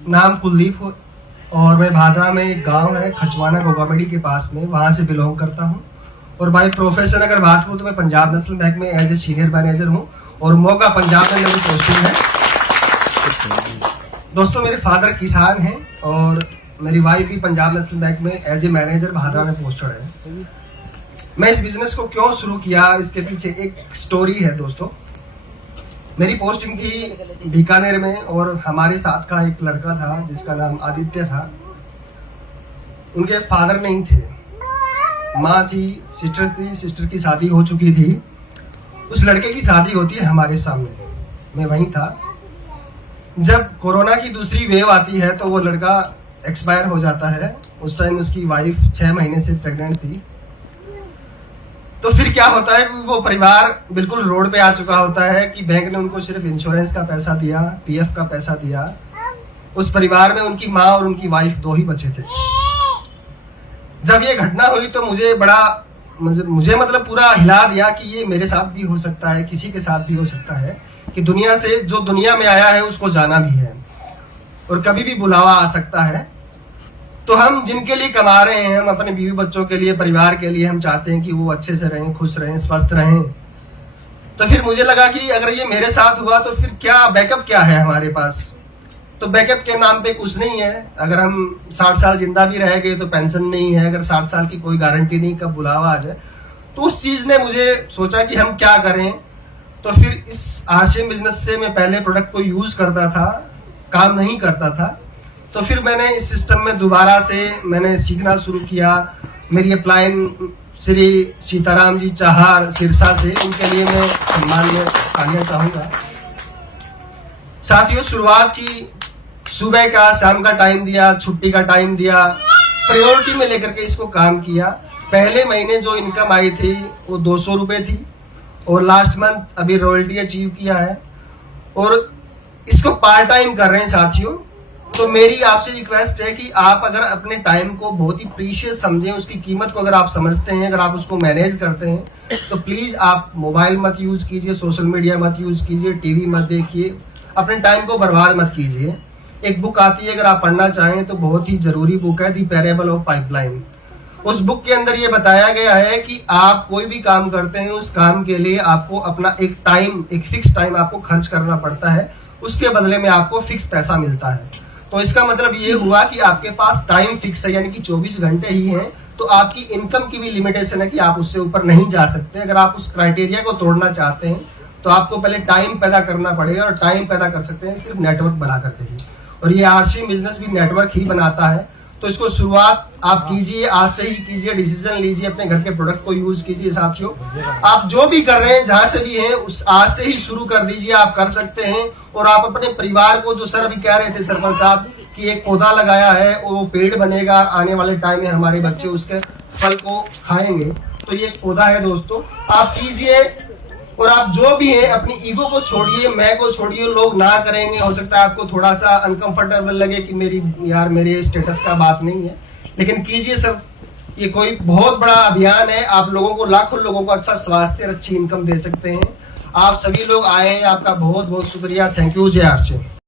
नाम कुलदीप और मैं भादरा में एक गांव है खचवाना गोगामेडी के पास में, वहां से बिलोंग करता हूं। और बाई प्रोफेशन अगर बात करूं तो मैं पंजाब नेशनल बैंक में एज ए सीनियर मैनेजर हूं और मोगा पंजाब में मेरी पोस्टिंग है। दोस्तों मेरे फादर किसान हैं और मेरी वाइफ भी पंजाब नेशनल बैंक में एज ए मैनेजर भादरा में पोस्टेड है। मैं इस बिजनेस को क्यों शुरू किया, इसके पीछे एक स्टोरी है दोस्तों। मेरी पोस्टिंग थी बीकानेर में और हमारे साथ का एक लड़का था जिसका नाम आदित्य था। उनके फादर नहीं थे, माँ थी, सिस्टर थी, सिस्टर की शादी हो चुकी थी। उस लड़के की शादी होती है हमारे सामने, मैं वहीं था। जब कोरोना की दूसरी वेव आती है तो वो लड़का एक्सपायर हो जाता है। उस टाइम उसकी वाइफ 6 महीने से प्रेग्नेंट थी। तो फिर क्या होता है, वो परिवार बिल्कुल रोड पे आ चुका होता है कि बैंक ने उनको सिर्फ इंश्योरेंस का पैसा दिया, पीएफ का पैसा दिया। उस परिवार में उनकी माँ और उनकी वाइफ 2 ही बचे थे। जब ये घटना हुई तो मुझे मतलब पूरा हिला दिया कि ये मेरे साथ भी हो सकता है, किसी के साथ भी हो सकता है कि दुनिया से जो दुनिया में आया है उसको जाना भी है और कभी भी बुलावा आ सकता है। तो हम जिनके लिए कमा रहे हैं, हम अपने बीवी बच्चों के लिए, परिवार के लिए हम चाहते हैं कि वो अच्छे से रहें, खुश रहें, स्वस्थ रहें। तो फिर मुझे लगा कि अगर ये मेरे साथ हुआ तो फिर क्या बैकअप क्या है हमारे पास। तो बैकअप के नाम पे कुछ नहीं है। अगर हम 60 साल जिंदा भी रह गए तो पेंशन नहीं है, अगर 60 साल की कोई गारंटी नहीं कब बुलावा आ जाए। तो उस चीज ने मुझे सोचा कि हम क्या करें। तो फिर इस आरसीएम बिजनेस से मैं पहले प्रोडक्ट को यूज करता था, काम नहीं करता था। तो फिर मैंने इस सिस्टम में दोबारा से मैंने सीखना शुरू किया। मेरी अपलाइन श्री सीताराम जी चाहार सिरसा से, उनके लिए मैं सम्मान में आना चाहूंगा। साथियों शुरुआत की, सुबह का शाम का टाइम दिया, छुट्टी का टाइम दिया, प्रायोरिटी में लेकर के इसको काम किया। पहले महीने जो इनकम आई थी वो 200 रुपए थी और लास्ट मंथ अभी रॉयल्टी अचीव किया है और इसको पार्ट टाइम कर रहे हैं साथियों। तो मेरी आपसे रिक्वेस्ट है कि आप अगर अपने टाइम को बहुत ही प्रीशियस समझें, उसकी कीमत को अगर आप समझते हैं, अगर आप उसको मैनेज करते हैं तो प्लीज आप मोबाइल मत यूज कीजिए, सोशल मीडिया मत यूज कीजिए, टीवी मत देखिए, अपने टाइम को बर्बाद मत कीजिए। एक बुक आती है, अगर आप पढ़ना चाहें तो बहुत ही जरूरी बुक है, दी पैरेबल ऑफ पाइपलाइन। उस बुक के अंदर ये बताया गया है कि आप कोई भी काम करते हैं, उस काम के लिए आपको अपना एक फिक्स टाइम आपको खर्च करना पड़ता है, उसके बदले में आपको फिक्स पैसा मिलता है। तो इसका मतलब ये हुआ कि आपके पास टाइम फिक्स है, यानी कि 24 घंटे ही है। तो आपकी इनकम की भी लिमिटेशन है कि आप उससे ऊपर नहीं जा सकते। अगर आप उस क्राइटेरिया को तोड़ना चाहते हैं तो आपको पहले टाइम पैदा करना पड़ेगा और टाइम पैदा कर सकते हैं सिर्फ नेटवर्क बना करके ही। और ये आरसीएम बिजनेस भी नेटवर्क ही बनाता है। तो इसको शुरुआत आप कीजिए, आज से ही कीजिए, डिसीजन लीजिए, अपने घर के प्रोडक्ट को यूज कीजिए। साथियों आप जो भी कर रहे हैं, जहां से भी हैं, उस आज से ही शुरू कर दीजिए, आप कर सकते हैं। और आप अपने परिवार को, जो सर अभी कह रहे थे सरपंच साहब कि एक पौधा लगाया है वो पेड़ बनेगा, आने वाले टाइम में हमारे बच्चे उसके फल को खाएंगे, तो ये एक पौधा है दोस्तों, आप कीजिए। और आप जो भी हैं अपनी ईगो को छोड़िए, मैं को छोड़िए, लोग ना करेंगे, हो सकता है आपको थोड़ा सा अनकंफर्टेबल लगे कि मेरे स्टेटस का बात नहीं है, लेकिन कीजिए सर। ये कोई बहुत बड़ा अभियान है, आप लोगों को, लाखों लोगों को अच्छा स्वास्थ्य, अच्छी इनकम दे सकते हैं। आप सभी लोग आए हैं, आपका बहुत बहुत शुक्रिया। Thank you. जय आरसीएम।